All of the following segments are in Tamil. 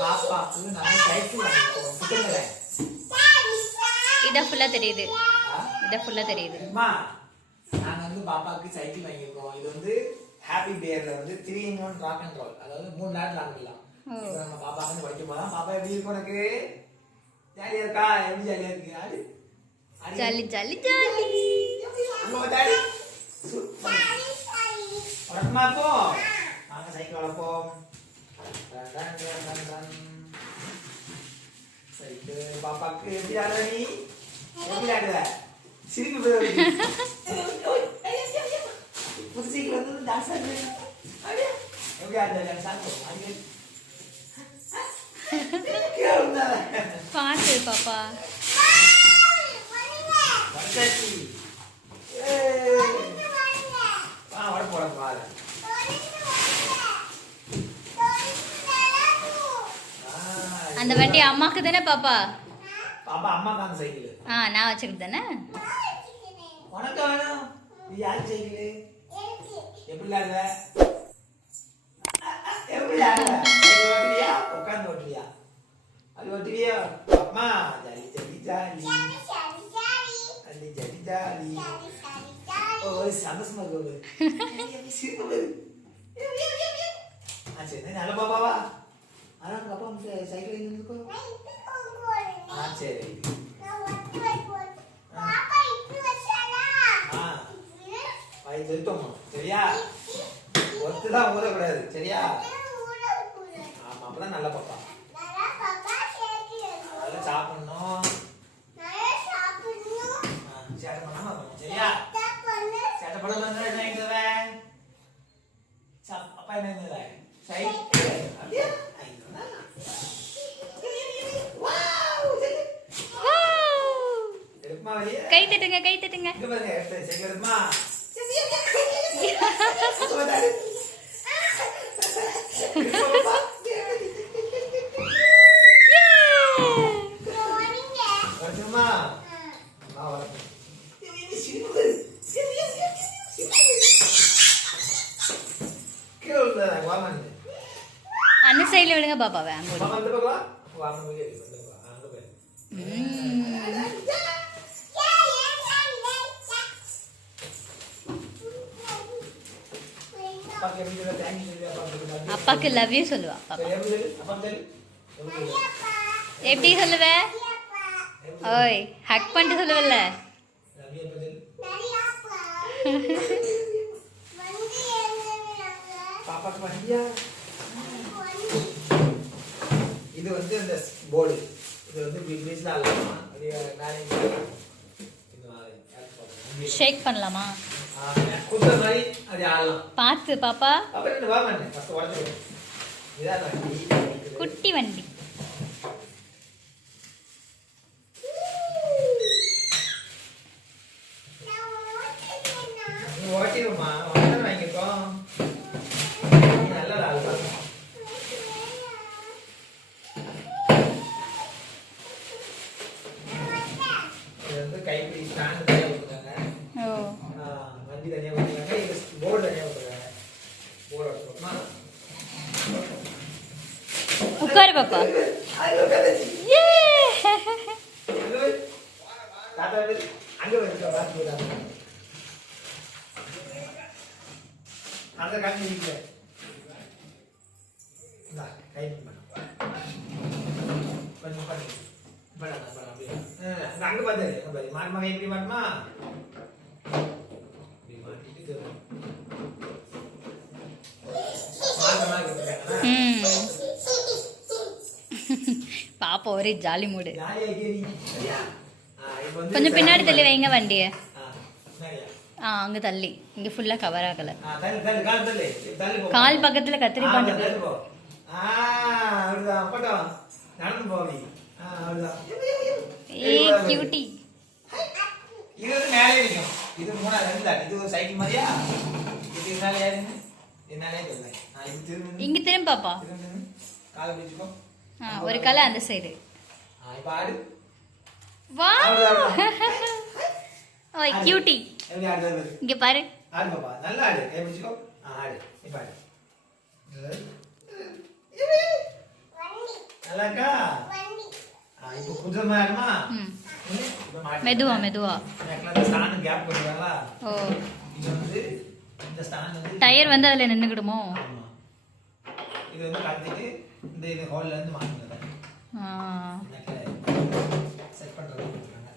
பாப்பாக்கு நான் சைக்கிள் வாங்கிட்டேன். இத ஃபுல்லா தெரியுது. இத ஃபுல்லா தெரியுது. அம்மா நாங்க வந்து பாப்பாக்கு சைக்கிள் வாங்கியிருக்கோம். இது வந்து ஹாப்பி பேர்ல வந்து 3-in-1 ராக் அண்ட் ரோல். அதாவது 3 நேரத்துல ஆடலாம். இப்போ நம்ம பாப்பா வந்து படிக்க போறோம். பாப்பா எப்படி இருக்கு உனக்கு? ஜாலியா இருக்கா? எப்படி ஜாலியா இருக்கு? ஆடு. Jolly jolly jolly. அம்மா டாடி. வரமா போ. நாங்க சைக்கிள் வளர்ப்போம். சைக்கிள் பாப்பாக்கு எப்படி ஆடுற நீ? எப்படி ஆடுற? சிரிப்பு போய் புது சைக்கிள் வந்து டான்ஸ் ஆடுற. எப்படி ஆடுற? டான்ஸ் ஆடுற. பாத்து பாப்பா. வந்தாச்சி. வர போற பாரு. அந்த வண்டி அம்மாக்கு தானே பாப்பா? பாப்பா அம்மாக்கு அந்த சைக்கிள். நான் வச்சுக்கிட்டு தானே. உனக்கு வேணும். இது யாரு சைக்கிள்? எப்படி ஆடுவ? எப்படி ஆடுவ? ஓட்டுவியா? உட்காந்து ஓட்டுவியா? அது ஓட்டுவியா? அம்மா jolly jolly jolly jolly jolly jolly. ஓ சந்தோஷமா இருக்கு. சிரிப்பு. சரி நல்ல பாப்பாவா? ஆனா பாப்பா வந்து சைக்கிள் எங்க இருக்கோ? சரி. சரியா? ஒத்துதான் ஊறக்கூடாது. சரியா? ஆமா அப்பதான் நல்ல பாப்பா. அதெல்லாம் சாப்பிடணும். சேட்டை பண்ணாம இருக்கணும். சரியா? சேட்டை பண்ணாம இருந்தா என்ன ஆயிடுவேன்? அப்பா என்ன இருந்தேன்? சைக்கிள் அப்படியே கை தட்டுங்க கை தட்டுங்க. அந்த சைடுல விடுங்க பாப்பாவை. அப்பாக்கு லவ் யூ சொல்லுவா. எப்படி சொல்லுவ? ஓய் ஹக் பண்ணிட்டு சொல்லுவல்ல. இது வந்து இந்த போர்டு. இது வந்து பிக்ரீஸ்ல ஆடலாம். அது மேலே ஷேக் பண்ணலாமா? குத்த மாதிரி அது ஆடலாம். பாத்து பாப்பா. அப்புறம் வா பண்ணு. ஃபர்ஸ்ட் உடைச்சு. இதான் வண்டி. குட்டி வண்டி. நீ ஓட்டிடுமா? உடனே வாங்கிக்கோ. நீ நல்லா ஆடலாம். இது வந்து கைப்பிடி ஸ்டாண்ட் தனியா கொடுத்துருக்காங்க. வண்டி தனியா கொடுத்துருக்காங்க. இது போர்டு தனியா கொடுத்துருக்காங்க. போர்டு வச்சுக்கோமா? உட்காரு பாப்பா. ஏ தாத்தா அங்க வந்து பாத்து அந்த காட்சி இல்ல. இந்த கை பண்ணு. பண்ணு பண்ணு. பண்ணு அப்படியே. அங்க பாத்து. பாரு மார்மா எப்படி மார்மா? இப்படி மாட்டிட்டு பாப்பா ஒரே ஜாலி மூடு. கொஞ்சம் கொஞ்சம் பின்னாடி தள்ளி வைங்க வண்டிய. அங்க தள்ளி. இங்க ஃபுல்லா கவர் ஆகல. கால் பக்கத்துல கத்திரி பாண்டு. ஏய் கியூட்டி. இது வந்து மேலே நிக்கும். இது மூணா ரெண்டு தான். இது ஒரு சைக்கிள் மாதிரியா? இது மேலே ஏறுங்க. என்னாலே தெரியல. இது திரும்ப இங்க திரும்ப பாப்பா. காலை பிடிச்சுக்கோ. ஒரு கால அந்த சைடு. இப்ப ஆடு. வா. ஓய் கியூட்டி. எப்படி ஆடுறது? இங்க பாரு. ஆடு பாப்பா. நல்லா ஆடு. கை பிடிச்சுக்கோ. ஆடு. இப்ப ஆடு. நல்லா இருக்கா இப்போ குதிரை மாதிரிமா ம் மெதுவா மெதுவா ஸ்டாண்ட் கேப் கொடுக்குறாங்களா ஓ இது வந்து இந்த ஸ்டாண்ட் வந்து டயர் வந்து அதில் நின்றுக்கிடுமோ ஆமா இது வந்து கழட்டிட்டு இந்த இது ஹோல்ல இருந்து மாட்டுங்க செட் பண்றது கொடுக்குறாங்க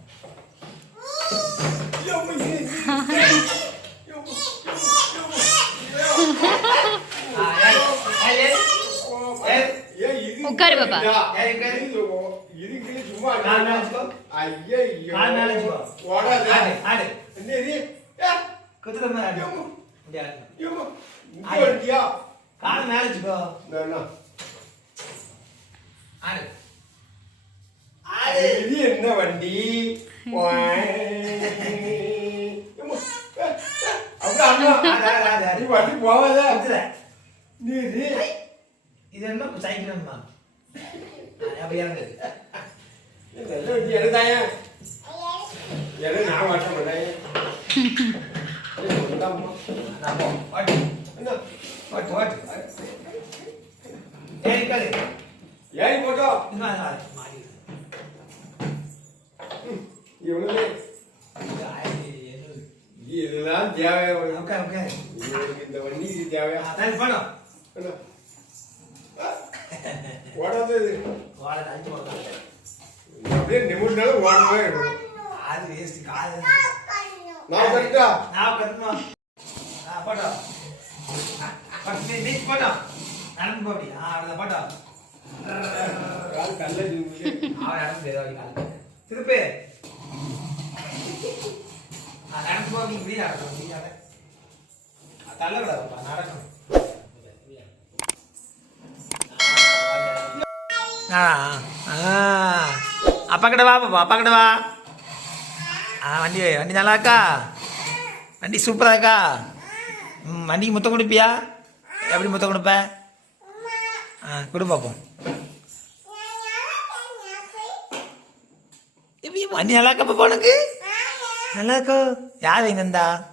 உட்காரு பாப்பா கால் மேல வச்சுக்கோ என்ன வண்டி வண்டி போவாத இது என்ன சைக்கிள்மா அப்படியா வண்டி எடுத்தாய எது நான் வாட்ட மாட்டேன் ஏறி போட்டோ இவனுக்கு இதெல்லாம் தேவையா இந்த வண்டி இது தேவையா ஓடாது அப்படியே நிமிடம் ஓடவே அது வேஸ்ட் காது நான் கரெக்டா நான் கத்துமா போட்டோ போட்டோ நடந்து போடி அடுத்த போட்டோ கல்ல அவன் நடந்து போய் கால் திருப்பி நடந்து போக நீங்க இப்படி நடக்கணும் முடியாத தள்ளக்கூடாதுப்பா நடக்கணும் அப்பா கிட்ட வா பாப்பா அப்பா கிட்ட வா வண்டி வண்டி நல்லா இருக்கா வண்டி சூப்பராக இருக்கா வண்டிக்கு முத்தம் கொடுப்பியா எப்படி முத்தம் கொடுப்ப கொடு பார்ப்போம் எப்படி வண்டி நல்லா இருக்கா பாப்பா உனக்கு நல்லா இருக்கோ யார் வாங்கி தந்தா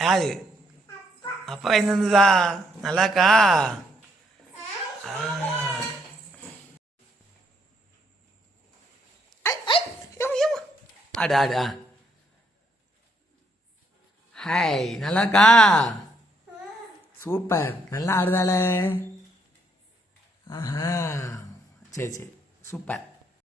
யாரு அப்பா வாங்கி தந்ததா நல்லா இருக்கா ஆடு ஆடு ஹாய் நல்லா இருக்கா சூப்பர் நல்லா ஆடுதாளே ஆஹா சரி சரி சூப்பர்